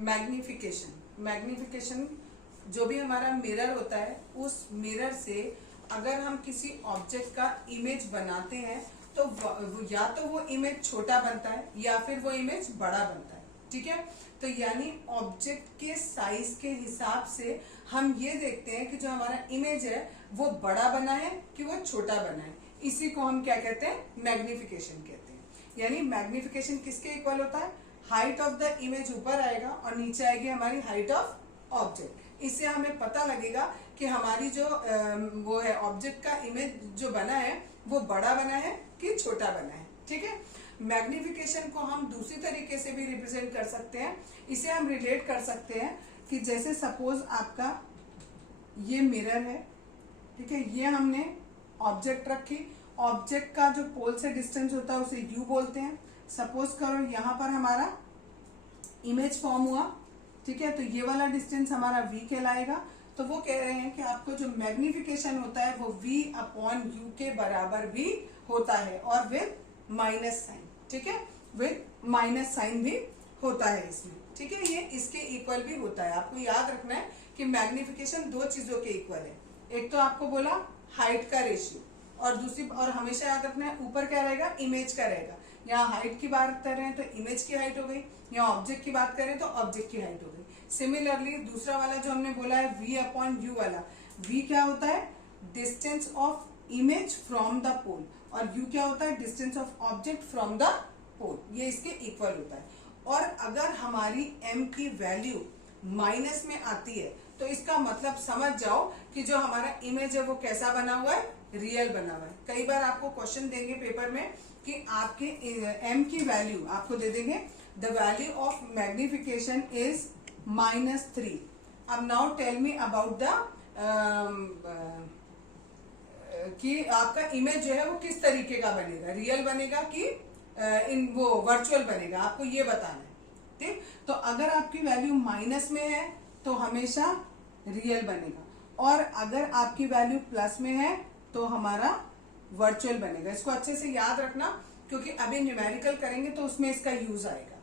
Magnification जो भी हमारा मिरर होता है, उस मिरर से अगर हम किसी ऑब्जेक्ट का इमेज बनाते हैं तो या तो वो इमेज छोटा बनता है या फिर वो इमेज बड़ा बनता है। ठीक है, तो यानी ऑब्जेक्ट के साइज के हिसाब से हम ये देखते हैं कि जो हमारा इमेज है वो बड़ा बना है कि वो छोटा बना है। इसी को हम क्या कहते हैं, मैग्निफिकेशन कहते हैं। यानी मैग्निफिकेशन किसके इक्वल होता है, हाइट ऑफ द इमेज ऊपर आएगा और नीचे आएगी हमारी हाइट ऑफ ऑब्जेक्ट। इससे हमें पता लगेगा कि हमारी जो वो है ऑब्जेक्ट का इमेज जो बना है वो बड़ा बना है कि छोटा बना है। ठीक है, मैग्निफिकेशन को हम दूसरी तरीके से भी रिप्रेजेंट कर सकते हैं। इसे हम रिलेट कर सकते हैं कि जैसे सपोज आपका ये मिरर है, ठीक है, ये हमने ऑब्जेक्ट रखी, ऑब्जेक्ट का जो पोल से डिस्टेंस होता है उसे यू बोलते हैं। सपोज करो यहाँ पर हमारा इमेज फॉर्म हुआ, ठीक है, तो ये वाला डिस्टेंस हमारा v कहलाएगा। तो वो कह रहे हैं कि आपको जो मैग्निफिकेशन होता है वो v अपॉन u के बराबर भी होता है और विद माइनस साइन। ठीक है, विद माइनस साइन भी होता है इसमें। ठीक है, ये इसके इक्वल भी होता है। आपको याद रखना है कि मैग्निफिकेशन दो चीजों के इक्वल है। एक तो आपको बोला हाइट का रेशियो, और दूसरी और हमेशा याद रखना है ऊपर क्या रहेगा, इमेज का रहेगा। यहाँ हाइट की बात कर रहे हैं तो इमेज की हाइट हो गई, यहाँ ऑब्जेक्ट की बात करें तो ऑब्जेक्ट की हाइट हो गई। सिमिलरली दूसरा वाला जो हमने बोला है v अपॉन यू वाला, v क्या होता है, distance of image from the pole, और u क्या होता है, distance of object from the pole. ये इसके इक्वल होता है। और अगर हमारी m की वैल्यू माइनस में आती है तो इसका मतलब समझ जाओ कि जो हमारा इमेज है वो कैसा बना हुआ है, रियल बना हुआ है। कई बार आपको क्वेश्चन देंगे पेपर में कि आपके m की वैल्यू आपको दे देंगे, the value of magnification is -3। अब now tell me about the कि आपका इमेज जो है वो किस तरीके का बनेगा, रियल बनेगा कि इन वो वर्चुअल बनेगा, आपको ये बताना है। ठीक, तो अगर आपकी वैल्यू माइनस में है तो हमेशा रियल बनेगा, और अगर आपकी वैल्यू प्लस में है तो हमारा वर्चुअल बनेगा। इसको अच्छे से याद रखना क्योंकि अभी न्यूमेरिकल करेंगे तो उसमें इसका यूज आएगा।